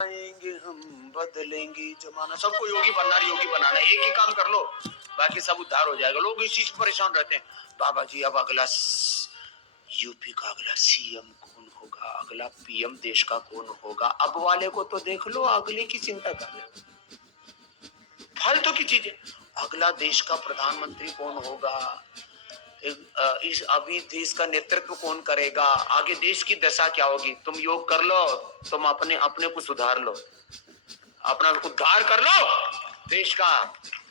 आएंगे हम बदलेंगे जमाना। सबको योगी बनाना, एक ही काम कर लो, बाकी सब उद्धार हो जाएगा। लोग इस चीज परेशान रहते हैं, बाबा जी अब अगला यूपी का अगला सीएम कौन होगा, अगला पीएम देश का कौन होगा। अब वाले को तो देख लो, अगले की चिंता कर रहे, फालतू की चीजें। अगला देश का प्रधानमंत्री कौन होगा, इस अभी देश का नेतृत्व कौन करेगा, आगे देश की दशा क्या होगी। तुम योग कर लो, तुम अपने अपने को सुधार लो, अपना उद्धार कर लो, देश का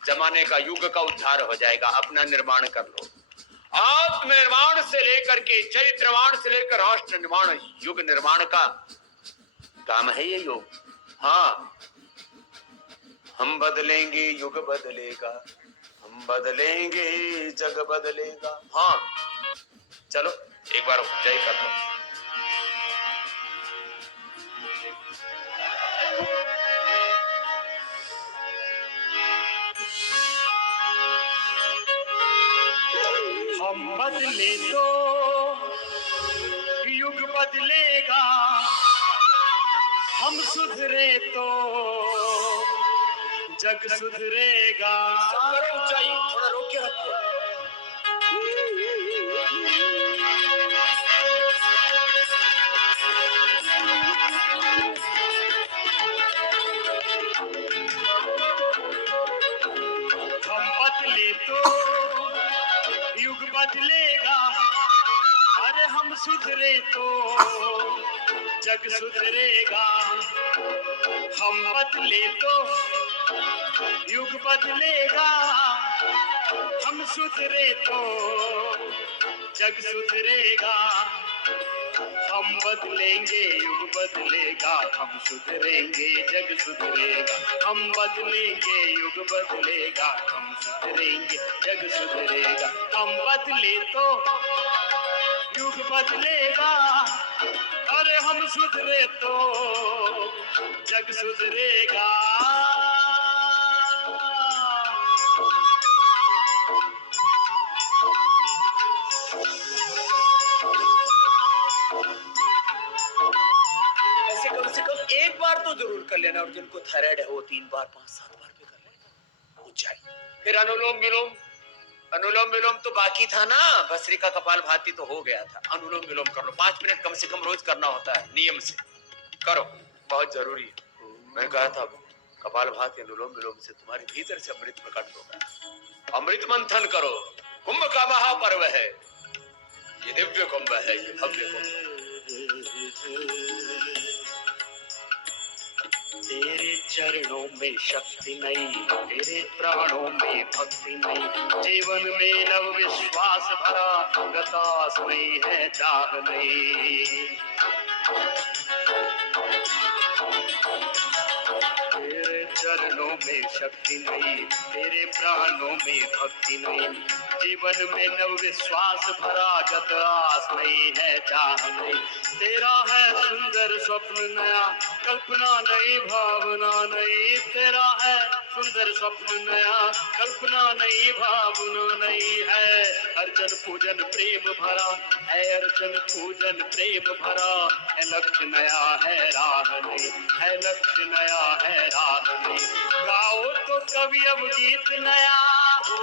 जमाने का युग का उद्धार हो जाएगा। अपना निर्माण कर लो, आत्मनिर्माण से लेकर के चरित्रवान से लेकर राष्ट्र निर्माण, युग निर्माण का काम है ये योग। हाँ, हम बदलेंगे युग बदलेगा, हम बदलेंगे जग बदलेगा। हाँ चलो एक बार जय कर लो। हम बदले तो युग बदलेगा, हम सुधरे तो जग सुधरेगा। ऊंचाई थोड़ा रोक के रखो। हम बदले तो युग बदलेगा, अरे हम सुधरे तो जग सुधरेगा। हम बदले तो युग बदलेगा, हम सुधरे तो जग सुधरेगा। हम बदलेंगे युग बदलेगा, हम सुधरेंगे जग सुधरेगा। हम बदलेंगे युग बदलेगा, हम सुधरेंगे जग सुधरेगा। हम बदले तो युग बदलेगा, अरे हम सुधरे तो जग सुधरेगा। ऐसे कम से कम एक बार तो जरूर कर लेना, और जिनको थायराइड है वो 3 बार 5 7 बार भी कर लेना, ऊंचाई। फिर अनुलोम विलोम, अनुलोम विलोम तो बाकी था ना, भस्त्रिका कपाल भाती तो हो गया था। अनुलोम विलोम कर लो, 5 मिनट कम से कम रोज करना होता है, नियम से करो, बहुत जरूरी है। मैं कहा था कपाल भाती अनुलोम विलोम से तुम्हारे भीतर से अमृत प्रकट होगा। अमृत मंथन करो, कुंभ का महापर्व है ये, दिव्य कुंभ है ये, भव्य कुंभ। तेरे चरणों में शक्ति नहीं, तेरे प्राणों में भक्ति नहीं, जीवन में नव विश्वास भरा, गतास नहीं है चाह नहीं। तेरे चरणों में शक्ति नहीं, तेरे प्राणों में भक्ति नहीं, जीवन में नव विश्वास भरा, गत आस नहीं है चाह नहीं। तेरा है सुंदर स्वप्न नया, कल्पना नहीं भावना नहीं। तेरा है सुंदर स्वप्न नया, कल्पना नहीं भावना नहीं है। अर्चन पूजन प्रेम भरा है, अर्चन पूजन प्रेम भरा है। लक्ष्य नया है राह नहीं है, लक्ष्य नया है राह नहीं। गाओ तो कवि अब गीत नया हो,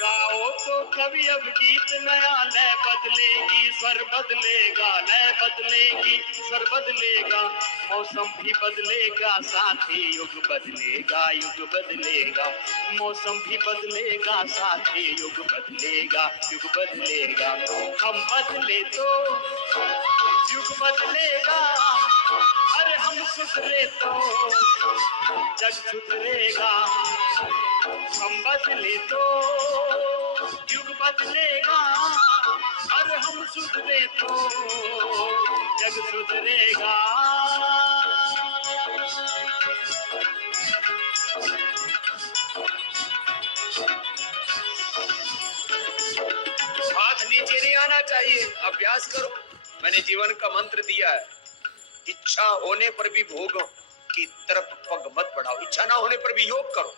गाओ तो कवि अब गीत नया। लय बदलेगी स्वर बदलेगा, लय बदलेगी स्वर बदलेगा। मौसम भी बदलेगा साथी, युग बदलेगा युग बदलेगा। मौसम भी बदलेगा साथी, युग बदलेगा युग बदलेगा। हम बदले तो युग बदलेगा, अरे हम सुधरे तो जग सुधरेगा। हम बदले तो युग बदलेगा, अरे हम सुधरे तो जग सुधरेगा। हाथ नीचे नहीं आना चाहिए, अभ्यास करो। मैंने जीवन का मंत्र दिया है, इच्छा होने पर भी भोग की तरफ पग मत बढ़ाओ, इच्छा ना होने पर भी योग करो,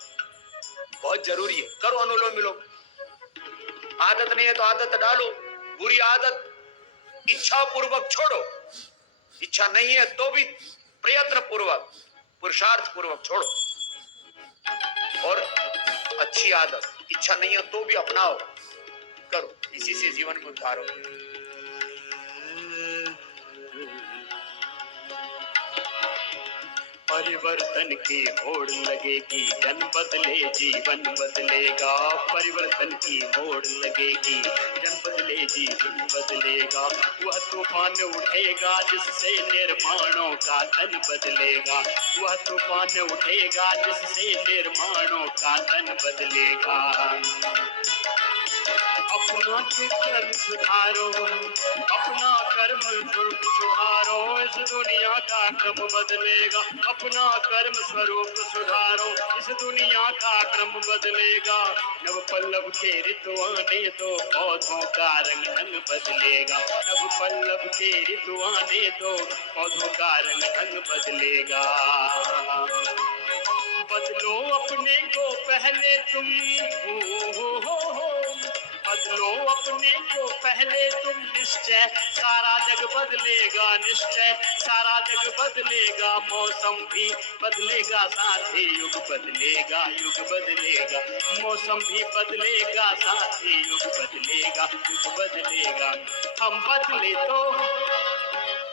बहुत जरूरी है। करो अनुलोम विलोम, आदत नहीं है तो आदत डालो, बुरी आदत इच्छा पूर्वक छोड़ो। इच्छा नहीं है तो भी प्रयत्न पूर्वक, पुरुषार्थ पूर्वक छोड़ो। और अच्छी आदत, इच्छा नहीं है तो भी अपनाओ, करो, इसी से जीवन में उद्धार हो। परिवर्तन की होड़ लगेगी, जन बदले जीवन बदलेगा। परिवर्तन की होड़ लगेगी, जन बदले जीवन बदलेगा। वह तूफान उठेगा जिससे निर्माणों का तन बदलेगा। वह तूफान उठेगा जिससे निर्माणों का तन बदलेगा। अपना कर्म सुधारो, अपना कर्म सुधारो, इस दुनिया का क्रम बदलेगा। अपना कर्म स्वरूप सुधारो, इस दुनिया का क्रम बदलेगा। नव पल्लव के ऋतु आने दो, पौधों का रंग ढंग बदलेगा। नव पल्लव के ऋतु आने दो, पौधों का रंग ढंग बदलेगा। बदलो अपने को पहले तुम, हो बदलो अपने को पहले तुम, निश्चय सारा जग बदलेगा। निश्चय सारा जग बदलेगा। मौसम भी बदलेगा, साथ ही युग बदलेगा। युग बदलेगा, मौसम भी बदलेगा, साथ ही युग बदलेगा। युग बदलेगा, हम बदले तो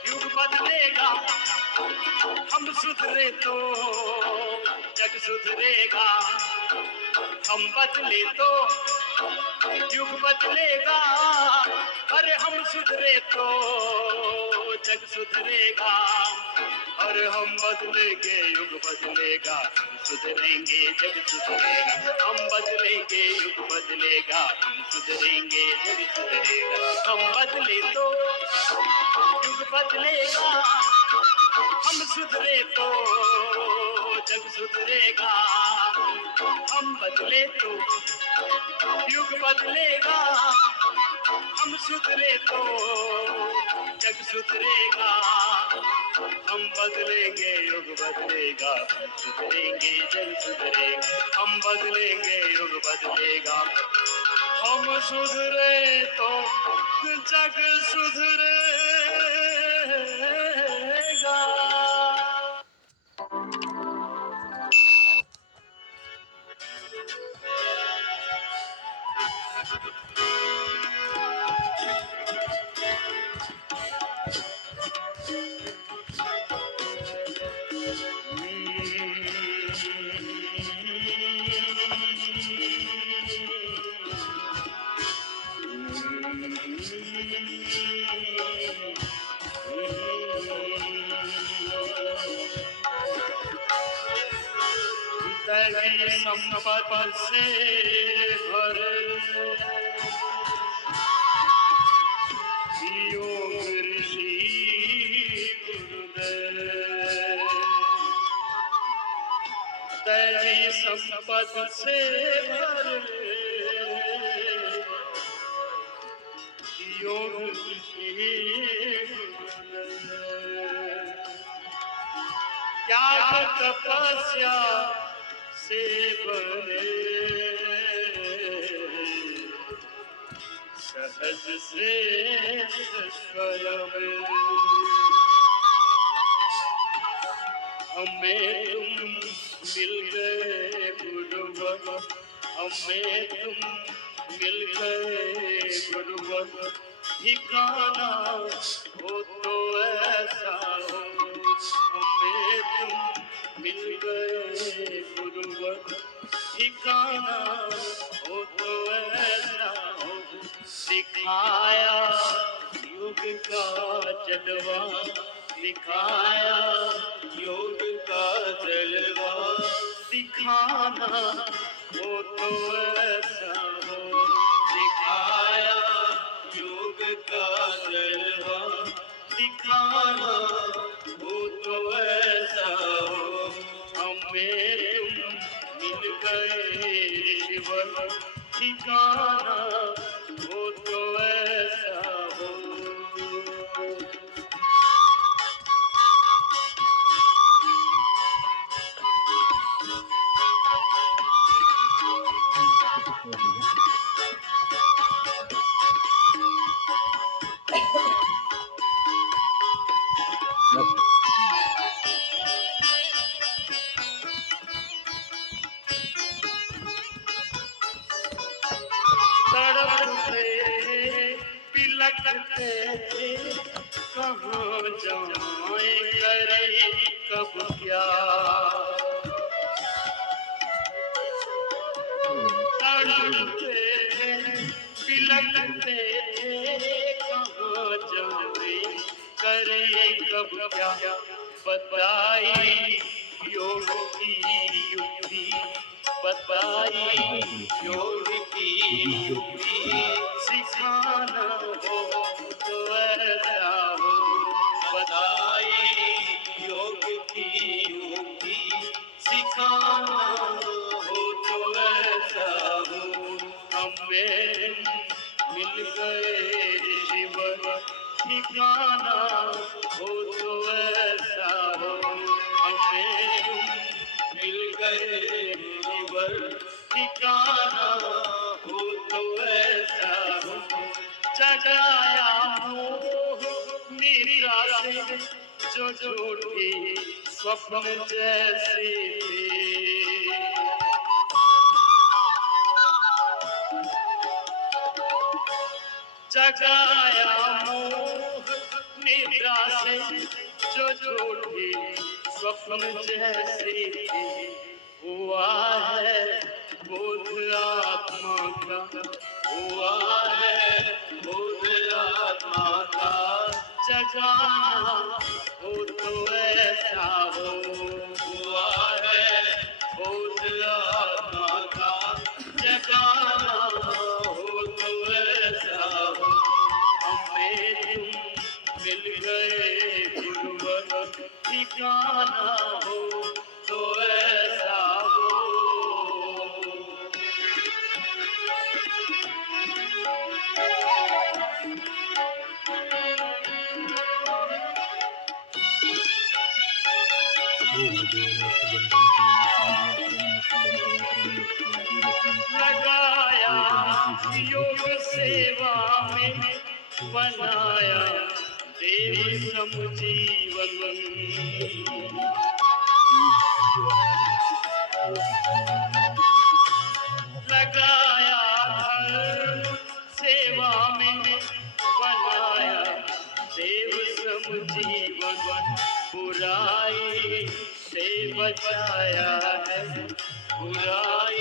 युग बदलेगा। हम सुधरे तो जग सुधरेगा। हम बदले तो युग बदलेगा। अरे हम सुधरे तो जग सुधरेगा। अरे हम बदलेंगे, युग बदलेगा। हम सुधरेंगे, जग सुधरेगा। हम बदलेंगे, युग बदलेगा। हम सुधरेंगे, जग सुधरेगा। हम बदले तो युग बदलेगा। हम सुधरे तो जग सुधरेगा। हम बदले तो युग बदलेगा। हम सुधरे तो जग सुधरेगा। हम बदलेंगे, युग बदलेगा। हम सुधरेंगे, जग सुधरेगा। हम बदलेंगे, युग बदलेगा। हम सुधरे तो जग सुधरेगा। दैवी संपद से भरे योग ऋषि गुरुदेव। दैवी संपद से भरे योग ऋषि गुरुदेव। त्याग तपस्या से भरे सहज से स्वयं। हमें तुम मिल गए गुरुवर, हमें तुम मिल गए गुरुवर। ठिकाना हो तो ऐसा हो, हमें तुम मिल गए गुरुवर। ठिकाना हो तो ऐसा हो, दिखाया युग का जलवा। दिखाया योग का जलवा। दिखाना हो तो ऐसा हो, दिखाया योग का जलवा। दिखाना हो तो ऐसा हो, हमें तुम मिल गए ऋषिवर। ठिकाना हो तो ऐसा हो। भटकते थे कहाँ जाए करे कब क्या, तड़पते बिलखते कहाँ जाए करे कब क्या, बताई योग की युक्ति, बताई योग की युक्ति, सिखाना हो तो ऐसा हो, बताई योग की युक्ति, सिखाना हो तो ऐसा हो। हमें मिल गए ऋषिवर, ठिकाना हो तो ऐसा हो। हमें मिल गए ऋषिवर, ठिकाना हो तो ऐसा हो। जगाया मोह निद्रा से जो झूठी स्वप्न जैसे थे, जगाया मोह निद्रा से जो झूठी स्वप्न जैसे थे, हुआ है बोध आत्मा का, हुआ है बोध आत्मा का, जगाना हो तो ऐसा हो, हुआ है बोध आत्मा का, जगाना हो तो ऐसा हो। हमें तुम मिल गए गुरुवर, ठिकाना हो तो ऐसा हो। लगाया योग सेवा में, बनाया देव सम जीवन, लगाया धर्म सेवा में, बनाया देव सम जीवन, बुराई से बचाया है, बुराई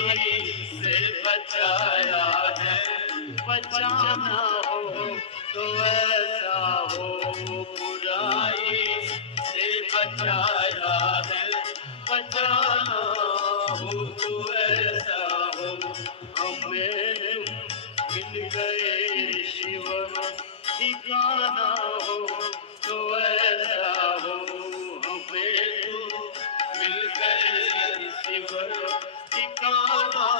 से बचाया है, बचाना हो तो ऐसा हो, बुराई से बचाया है, बचाना हो तो ऐसा हो। हमें मिल गए शिव, ठिकाना हो तो ऐसा हो। हमें मिल गए शिव, ठिकाना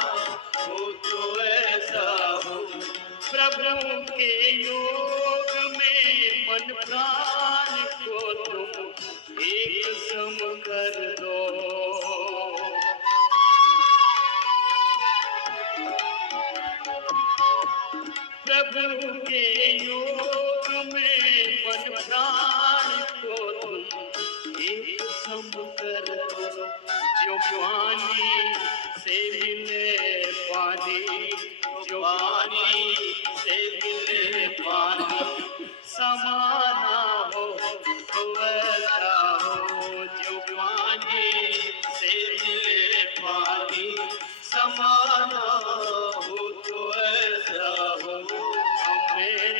हो तो ऐसा हो। प्रभु के योग में मन प्राण को तुम एक सम कर दो, प्रभु के योग में मन प्राण को तुम एक सम कर दो। जो पानी से मिले पानी, जो पानी से मिले पानी, समाना हो तो ऐसा हो। जो पानी से मिले पानी, समाना हो तो ऐसा हो। हमें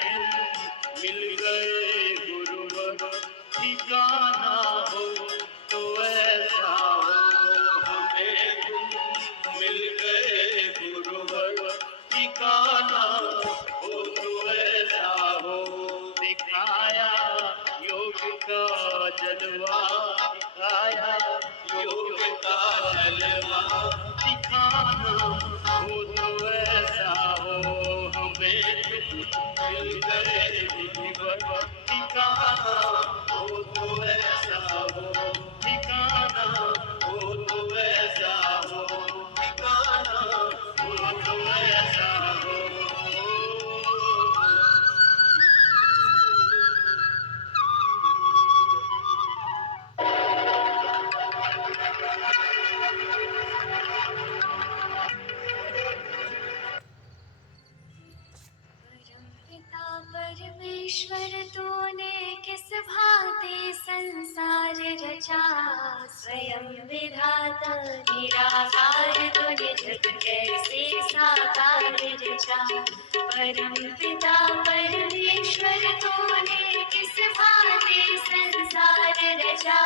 मिल गए गुरुवर, ठिकाना हो तो ऐसा हो। हमें मिल गए गुरुवर, ठिकाना हो तो ऐसा हो। दिखाया स्वयं विधाता निराकार तूने जग कैसे साकार रचा। परम पिता परमेश्वर तूने किस भांति संसार रचा।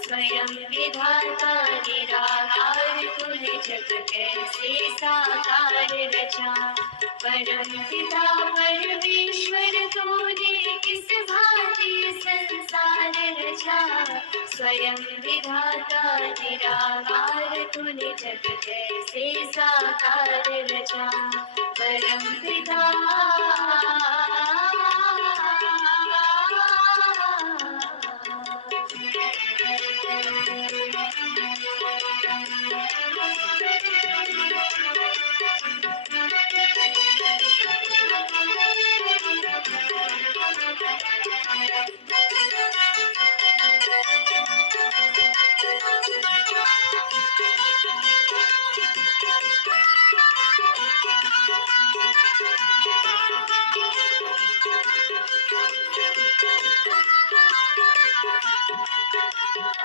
स्वयं विधाता निराकार तूने जग कैसे साकार रचा। परम पिता परमेश्वर तूने किस भांति संसार रचा। स्वयं विधाता निराकार तूने जग कैसे साकार रचा। परम पिता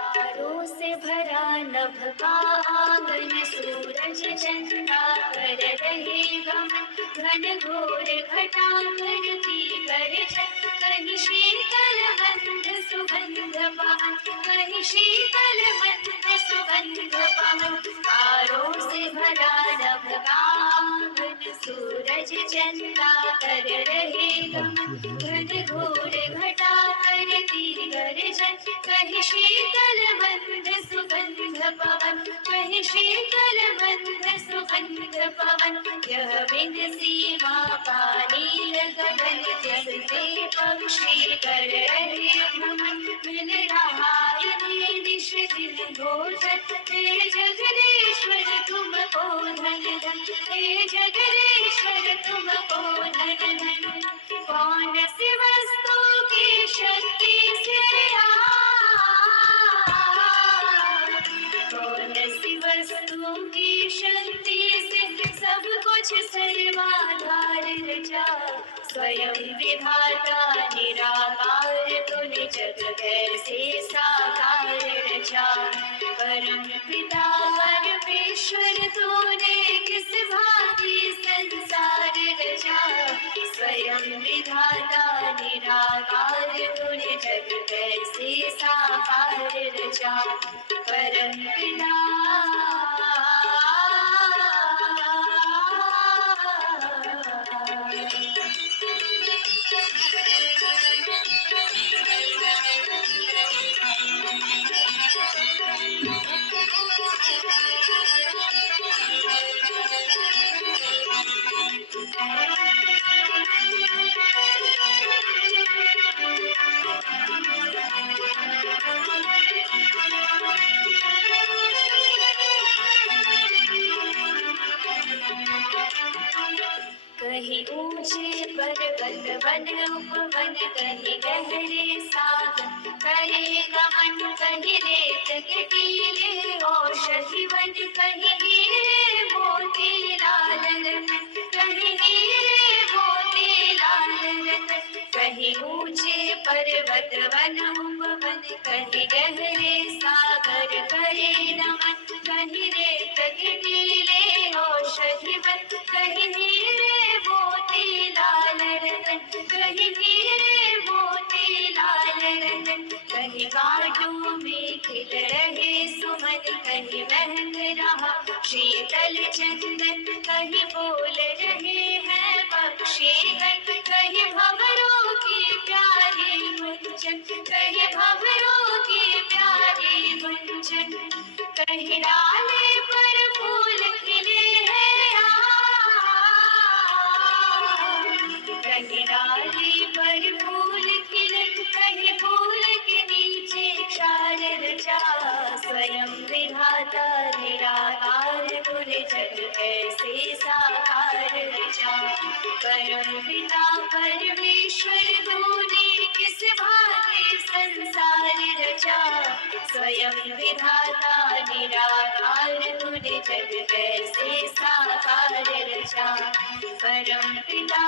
तारों से भरा नभ का आंगन, सूरज चंद्रा कर रहे गमन। घन घोर घटा करती गर्जन, कहीं शीतल मंद सुगंध पवन। कहीं शीतल मंद सुगंध पवन। तारों से भरा नभ का आंगन, सूरज चंद्रा कर रहे गमन। घन घोर घटा करती गर्जन, कहीं शीतल मंद सुगंध पवन। कहीं शीतल मंद सुगंध पवन। यह बिन सीमा का नील गगन, जैसे पक्षी कर रहे भ्रमण। मिल रहा इन्हें निश दिन भोजन, हे जगदीश्वर तुमको धन धन। हे जगदीश्वर तुमको धन धन। कौन सी वस्तु की शक्ति से कौन सी वस्तु की शक्ति से सब कुछ सर्वाधार रचा। स्वयं विधाता निराकार तूने जग कैसे साकार रचा। परम पिता परमेश्वर तूने किस भांति संसार रचा। स्वयं विधाता निराकार तूने जग कैसे साकार रचा। परम पिता कहीं ऊंचे पर्वत वन उपवन, कहीं गहरे सागर करे गमन। कहीं रेत के टीले औषधि वन, कहीं हीरे मोती लाल रतन। कहीं हीरे मोती लाल रतन। कहीं ऊंचे पर्वत वन उपवन, कहीं गहरे सागर करे नमन। कहीं रेत के टीले औषधि वन, कहीं हीरे मोती लाल रतन। कहीं हीरे मोती लाल रतन। कहीं कांटों में खिल रहे सुमन, कहीं महक रहा शीतल चंदन। कहीं बोल रहे हैं पक्षीगण, कहीं भंवरों की प्यारी गुंजन। कहीं भंवरों की प्यारी गुंजन। कहीं डाले पर फूल खिले हैं कहीं डाली पर फूल खिले। कहीं फूल के नीचे क्षार रचा। स्वयं विधाता निराकार तूने जग कैसे साकार रचा। परम पिता परमेश्वर तूने किस भांति संसार रचा। स्वयं विधाता निराकार तूने जग कैसे साकार रचा। परम पिता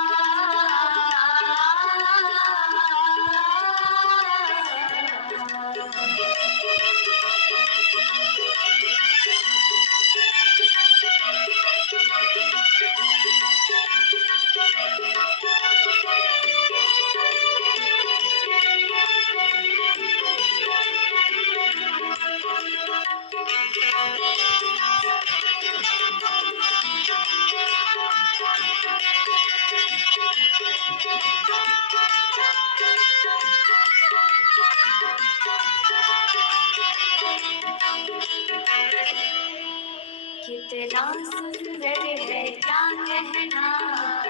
कितना सुंदर है क्या कहना,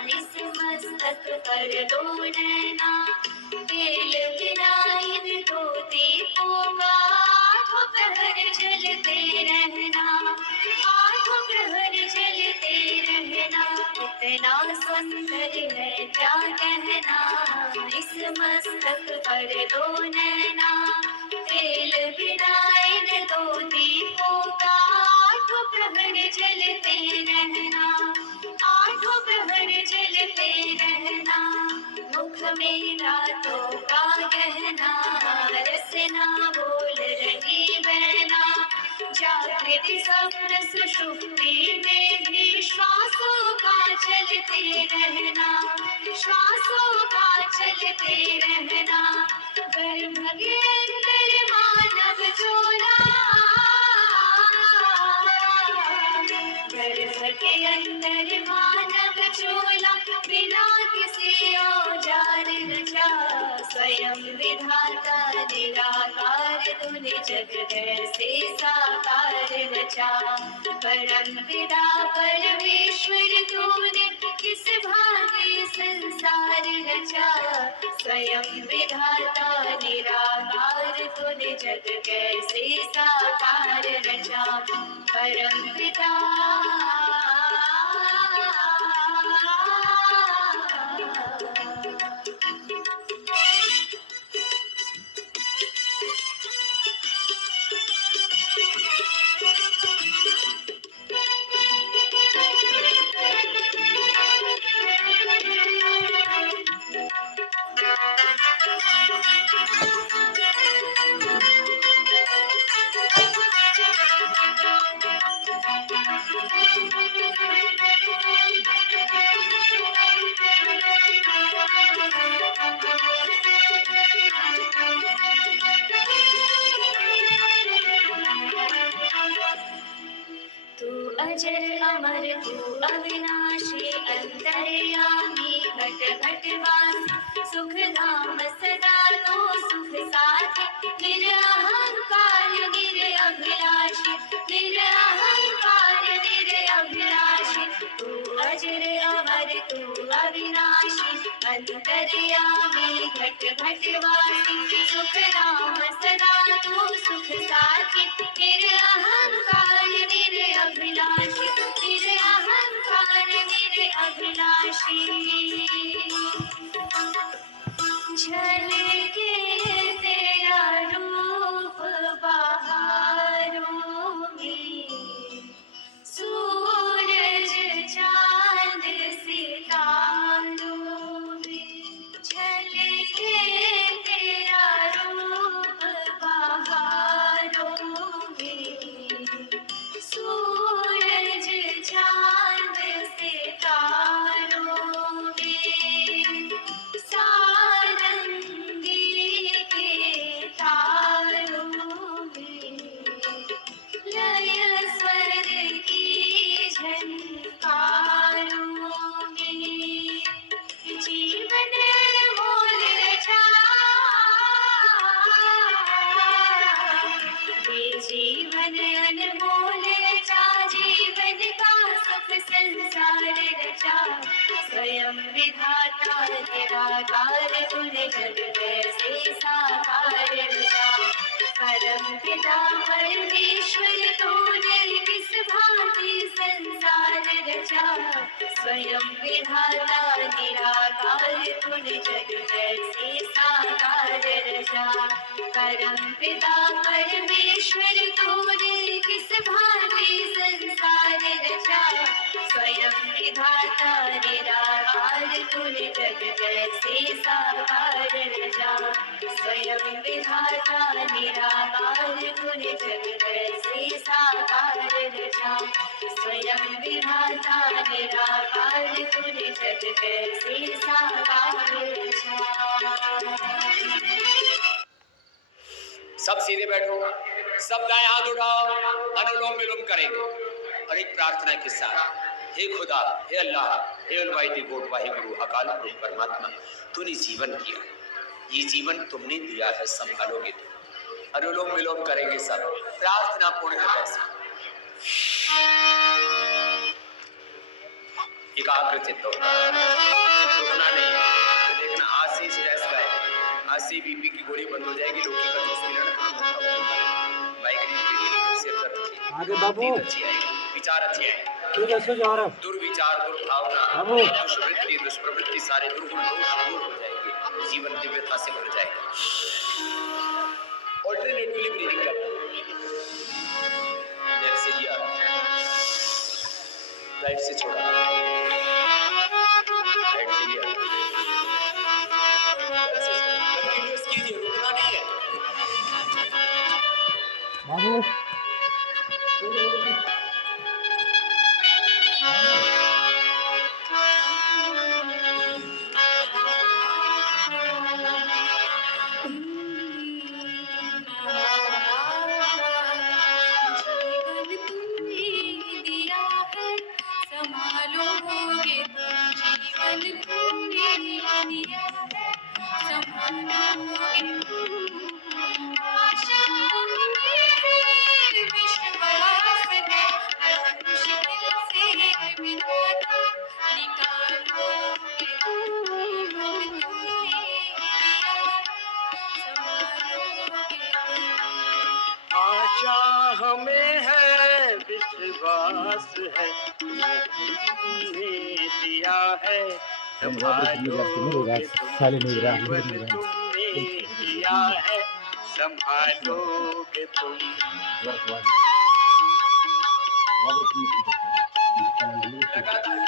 इस मस्तक पर दो नैना, तेल बिना इन दो दीपों का आठों प्रहर जलते रहना, आठों प्रहर जलते रहना। कितना सुंदर है क्या कहना, इस मस्तक पर दो नैना, तेल बिना इन दो दीपों का आठों प्रहर जलते रहना, आठों प्रहर जलते रहना। मुख में रातों का गहना, रसना बोल रही बहना, जागृत स्वप्न सुषुप्ति में भी श्वासों का चलते रहना, श्वासों का चलते रहना। गर्भ के अंदर मानव जोड़ा, गर्भ के अंदर मानव चोला, बिना किसी औजार रचा, स्वयं विधाता निराकार तूने जग कैसे साकार रचा। परम पिता परमेश्वर तूने किस भांति संसार रचा, स्वयं विधाता निराकार तूने जग कैसे साकार रचा। परम पिता तू अजर अमर तू अविनाशी, अंतर्यामी घट घट वासी, सुख धाम सदा तो सुख साथी, निरअहंकार निरअभिलाषी, निरअहंकार निरअभिलाषी। तू अजर अमर तू अविनाशी, अंतर्यामी घट घट वासी, सुख धाम सदा तो सुख साथी, निरअहंकार निरअभिलाषी, निरअहंकार निरअभिलाषी। झलके तेरा रूप बहारों में, सूरज चांद सितारों में, झलके तेरा रूप बहारों में, सूरज चांद सितारों में, सारंगी के तारों में, लय स्वर की झनकारों में, जीवन अनमोल रचा, ये जीवन अनमोल रचा, जीवन का सुख संसार रचा, स्वयं विधाता निराकार तूने जग कैसे साकार रचा। परम पिता परमेश्वर तूने किस भांति संसार रचा, स्वयं विधाता निराकार तूने जग कैसे साकार रचा। परम पिता परमेश्वर तूने किस भांति संसार रचा, स्वयं विधाता निराकार तूने जग कैसे साकार रचा, स्वयं विधाता निराकार तूने जग कैसे साकार रचा, स्वयं विधाता निराकार तूने जग कैसे साकार रचा। सब सीधे बैठो, सब दाएं हाथ उठाओ, अनुलोम विलोम करेंगे और एक प्रार्थना के साथ, हे खुदा, हे अल्लाह, हे अलमाइटी गॉड, वाहिगुरु, अकाल पुरख परमात्मा, तूने जीवन किया, ये जीवन तुमने दिया है, संभालोगे तुम। अनुलोम विलोम करेंगे सब, प्रार्थना पूर्ण हृदय से। एकाग्र चित्त होता है, रुकना नहीं है। तो देखना आज से स्ट्रेस का है, आज से बीपी की गोली बंद हो जाएगी, लोकी का जूस पी लेना, काम होता होगा। माइग्रेन की सिर दर्द की आगे बाबू नींद अच्छी आएगी, विचार अच्छे आएंगे। ठीक है सो जा रहा दुर्विचार, दुर्भावना, बाबू दुष्वृत्ति, दुष्प्रवृत्ति, सारे दुर्गुण दोष दूर हो जाएंगे, जीवन दिव्यता से भर जाएगा। ऑल्टरनेटिवली ब्रीदिंग करना, लेफ्ट से लिया, राइट से छोड़ा, राइट से लिया, लेफ्ट से छोड़ा। कंटिन्यूअस कीजिए, रुकना नहीं है। बाबू जीवन तुमने दिया है संभालोगे तुम, जीवन तुमने दिया है संभालोगे तुम। आशा में है, विश्वास है, हर मुश्किल से विधाता निकालोगे तुम, जीवन तुमने दिया है संभालोगे तुम। आशा हमें है, विश्वास है, तुमने दिया है, संभालोगे तुम, जीवन तुमने दिया है, संभालोगे तुम। रुकना नहीं है, लगातार।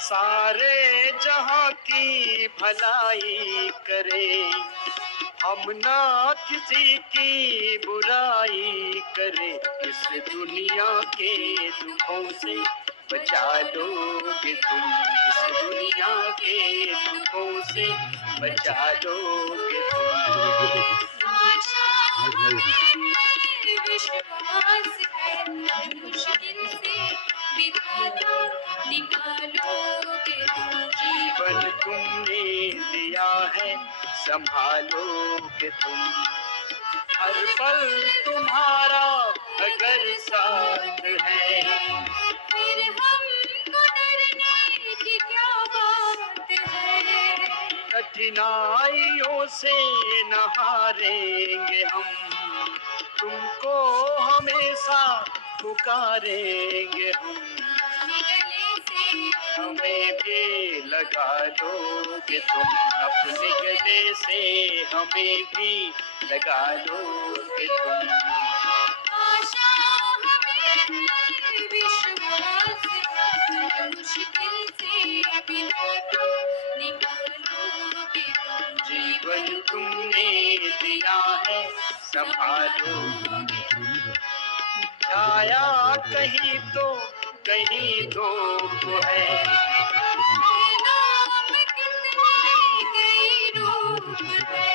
सारे जहां की भलाई करे, हम ना किसी की बुराई करे, इस दुनिया के दुखों से बचा लोगे तुम, इस दुनिया के दुखों से बचा लोगे तुम। विश्वास है, हर मुश्किल से विधाता निकालोगे तुम, जीवन तुमने दिया है, संभालोगे तुम। हर पल तुम्हारा अगर साथ है, फिर हमको डरने की क्या बात है। कठिनाइयों से न हारेंगे हम, तुमको हमेशा पुकारेंगे हम। गले से हमें भी लगा लोगे तुम, अपने गले से हमें भी लगा लोगे तुम। आशा हमें है, विश्वास है, मुश्किल से विधाता निकालोगे तुम, जीवन तुमने दिया है, संभालोगे। छाया कहीं तो कहीं धूप है, नाम कितने कई रूप है।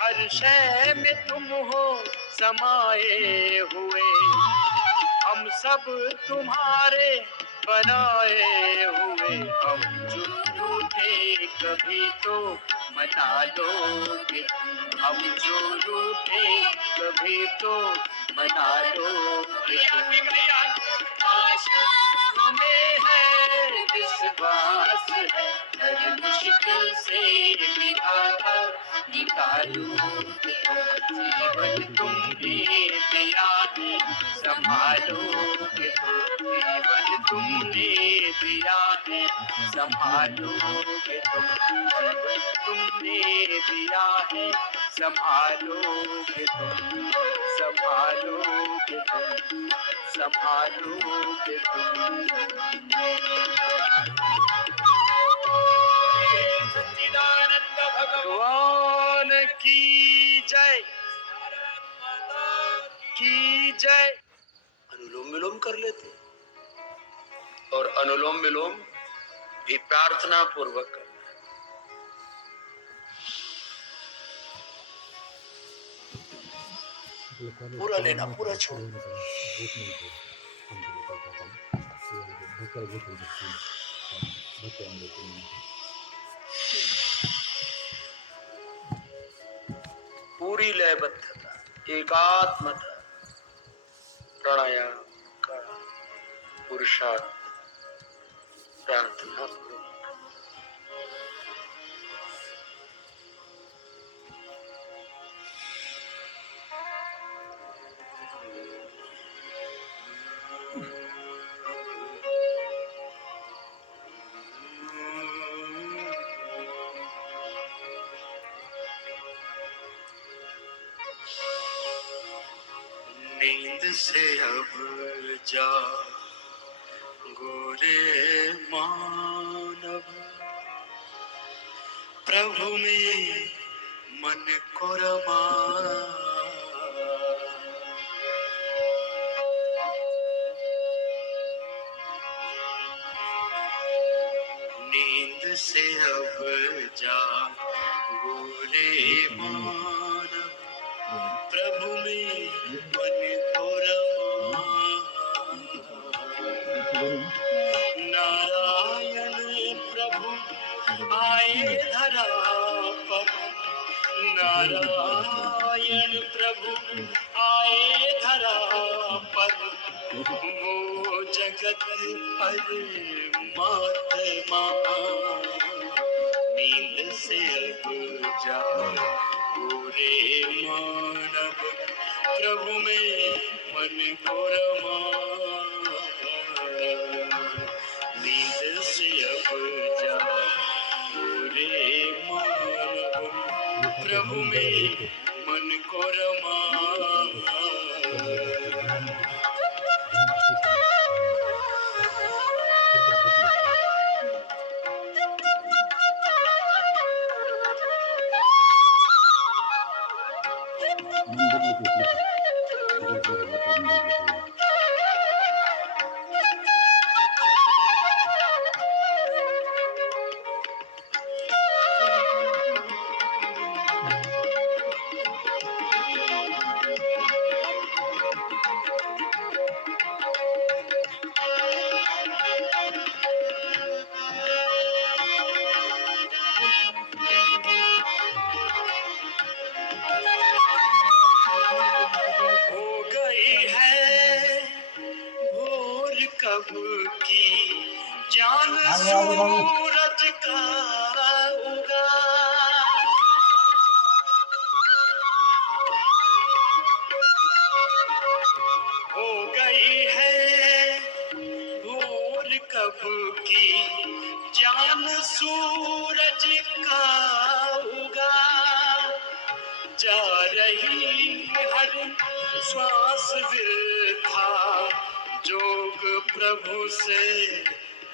हर शय में तुम हो समाये हुए, हम सब तुम्हारे बनाए हुए। हम जो रूठे कभी तो मना लोगे, हम जो रूठे कभी तो मना लोगे। आशा हमें है, विश्वास है, हर मुश्किल से विधाता निकालोगे तुम, जीवन तुमने दिया है, संभालोगे तुम, जीवन तुमने दिया है, संभालोगे तुम, जीवन तुमने दिया है, संभालोगे तुम, संभालोगे तुम, संभालोगे तुम। सच्चिदानंद भगवान की जय, की जय। अनुलोम विलोम कर लेते, और अनुलोम विलोम भी प्रार्थना पूर्वक करना। पूरा लेना, पूरा छोड़। पूरी लयबद्धता, एकात्मता, प्राणायाम का पुरुषार्थ, प्रार्थना करो। नींद से अब जा गोरे मानव, प्रभु में मन को रमा। नींद से अब जा गोरे मानव, प्रभु में मन को रमा। नारायण प्रभु आए धरा पर, नारायण प्रभु आए धरा पर, वो जगत परमात्मा। नींद से अब जाओ पूरे मानव, प्रभु में मन को रमा। नींद से अब जाओ पूरे मानव, प्रभु में मन को रमा। हो गई है भोर कब की, जान सूरज का उगा। हो गई है भोर कब की, जान सूरज का उगा। जा रही हर श्वास वृथा, जोग प्रभु से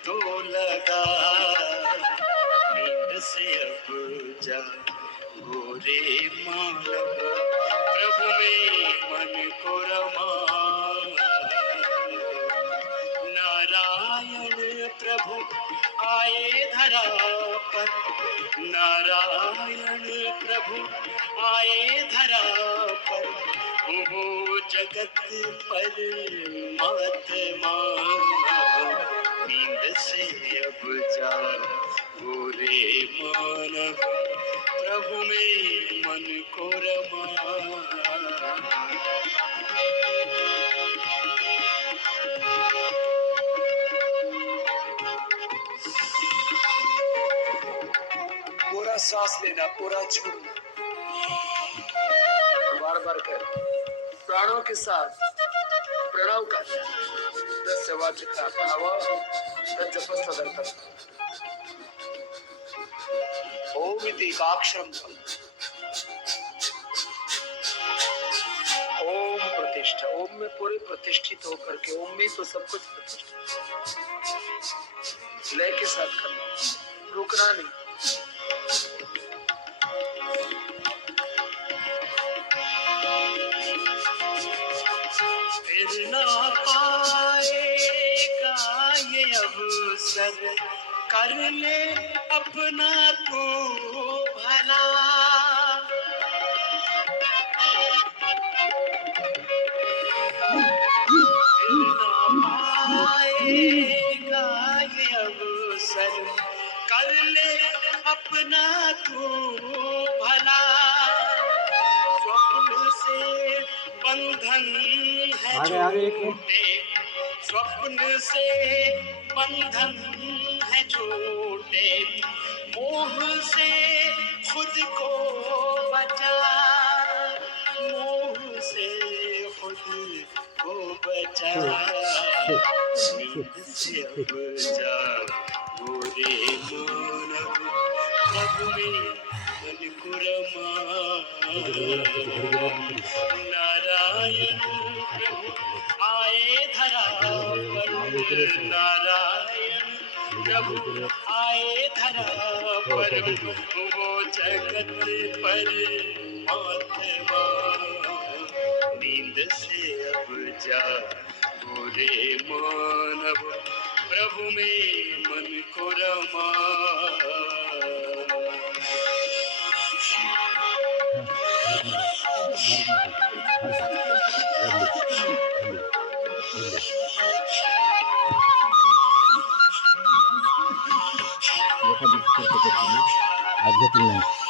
तो लगा। नींद से अब जा गोरे मानव, प्रभु में मन को रमा। नारायण प्रभु आए धरा पर, नारायण प्रभु आए धरा पर, वो जगत परमात्मा। नींद से अब जा गोरे मानव, प्रभु में मन को रमा। पूरा सांस लेना, पूरा छोड़ना, बार बार कर। प्राणों के साथ प्रणव का दस्यवाचक प्रणव तज्जपस्तदर्थम। ओम इति एकाक्षरम ओम प्रतिष्ठा। ओम में पूरे प्रतिष्ठित होकर के, ओम में तो सब कुछ प्रतिष्ठित, लय के साथ करना, रुकना नहीं। फिर ना पाएगा ये अवसर, कर ले अपना तू भला। फिर ना बंधन है आगे एक मिनट। झूठे, स्वप्न से बंधन है झूठे, मोह से खुद को बचा, मोह से खुद को बचा, नींद से अब जा गोरे मानव, प्रभु में मन को रमा, नारायण प्रभु आए धरा पर, नारायण प्रभु आए धरा पर, वो जगत पर आत्मा, नींद से अब जा गोरे मानव, प्रभु में मन को रमा। आध्यात्म नहीं